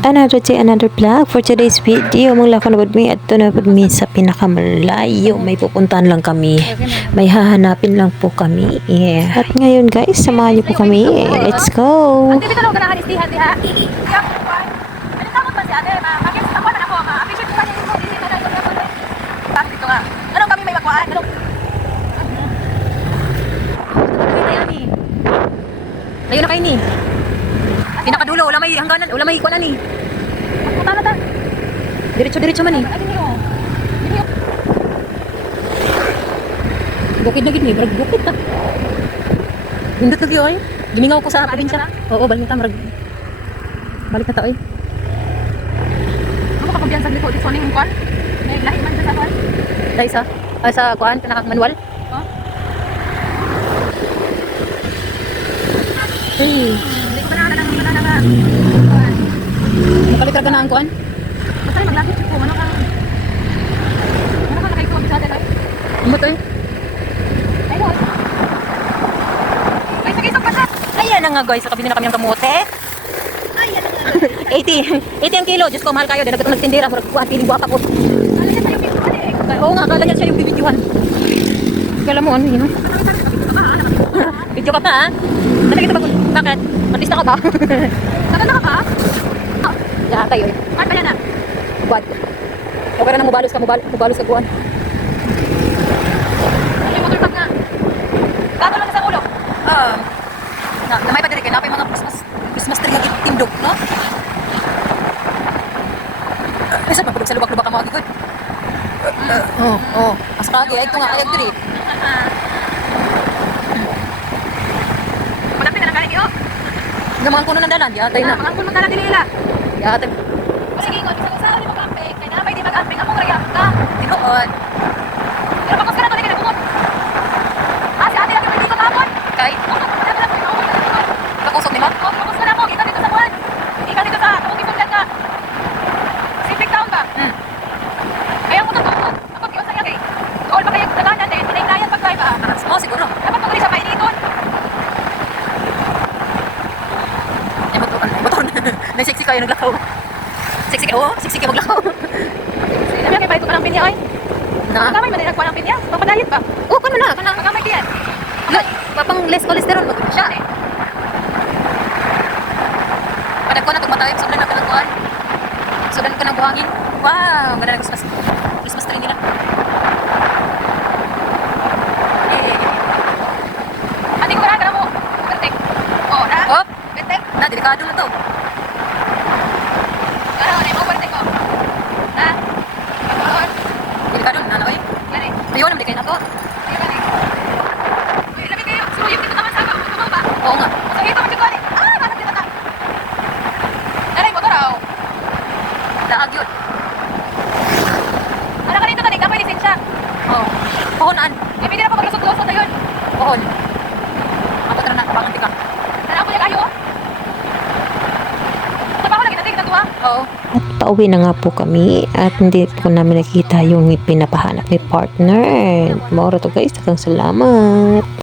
Another day, another vlog. For today's video, manglakon na mi at na mi sa pinakamalayo. May pupuntahan lang kami. May hahanapin lang po kami. Yeah. At ngayon guys, samahan niyo po kami. Let's go! Ate, dito lang ka nakalistihan, diha. Ano tamot ba si ate? Bakit ako man ako? Ma-appreciate ko kanina mo. Dito na ito. Bakit ito nga? Anong kami may makuhaan? Anong? Ayun na kayo ni. Pinakadulo, wala may hangganan, wala may ikuan ni. Puta na ta. Diretso man ni. Bukid na gid ni, brag bukid ta. Indot lagi oy. Gimingaw ko sa probinsya. Oo, balik ta marag. Balik na ta oy. Ano ka kumbiyan sa likod dito ning kuan? May lahi man sa kuan. Dai sa kuan kanang manual. Oh. Hey. Hindi ko na Makalit ka na ang kuan? Basta maglapit ko. Ano ka nakay ko sa atin ay? Umot ay? Ayun. Ay, sige, isok pa siya. Ayan na nga guys, nakabili na kami ng kamote. Ayan na nga. 80 ang kilo. Diyos ko, mahal kayo. Dahil nagkatong nagtindira. Kuha, piling buwapa ko. Kala niya siya yung bibidyohan eh. Oo nga, kala niya siya yung bibidyohan. Kala mo ano yun? Video ka pa ha? Nakikita ba? Bakit? Artista ka ba? Nakanda ka ba? Ya, tayo eh. Ano ba yan ah? Buwan. Kaya na mubalos ka buwan. Ano yung motor tag nga? Gato lang sa ulo. Namay pa diri kaya napay mga Christmas tree nga tindog, no? Isa pa sa lubak-lubak ka mga gigod. Asa kagi, ay ito nga, ayag diri. Malapit na nagaling iyo. Gamangan kuno ng dalan, yatay na. Gamangan kuno ng dalan nila. Yatay. Sige, ingon, isa ni mag-amping. Kaya napay di mag-amping, ako react ka. Tinuod. Pero pagkas ka na to, di ka nagumot. Si ate lang yung hindi ko tapon. Kay? Pakusok ni ma? Oo, pakusok na ako. Ika dito sa buwan. Ika dito sa, ako kisundan ka. Sipig taon ba? Ayaw mo to. Ako, kiyon sa'yo kay. Doon pa kayo naganan din. Tinay-nayan pag-drive ah. Oo, siguro. Dapat mag-uli sa painiton. May sexy kayo naglakaw. Sexy kayo? Sexy kayo maglakaw. Sabi kayo palit ko ka ng pinya ay. Magamay man din nagkuha ng pinya. Papadayit ba? Oo, kano na. Kanang magamay piyan. Pang less cholesterol mo. Siya eh. Padag ko na itong matayip. Sobrang nagkanagkuhan. Sobrang ka ng buhangin. Wow! Ganda na Christmas tree nila. Ate ko na mo. Bertek. Oo na. Oh, bertek. Na, delikado na to. Ayun, naman kayo na to. Uy, labi kayo. Sumuyog dito naman sa ako. Ba? Oo nga. So, ito mo dito. Hanap dito na. Naray mo to raw. Laag yun. Ano ka dito, tanig? Apoy lisensya. Oo. Pohonaan. Eh, pwede na pa maglasot-lasot na yun. Pohon. Ako tara na, kapangan tika. Tara ako niya kayo. Ito pa ako lagi natin, natuwa. Oo. At pauwi na nga po kami at hindi po namin nakikita yung pinapahanap ni partner. Maura to guys, takang salamat.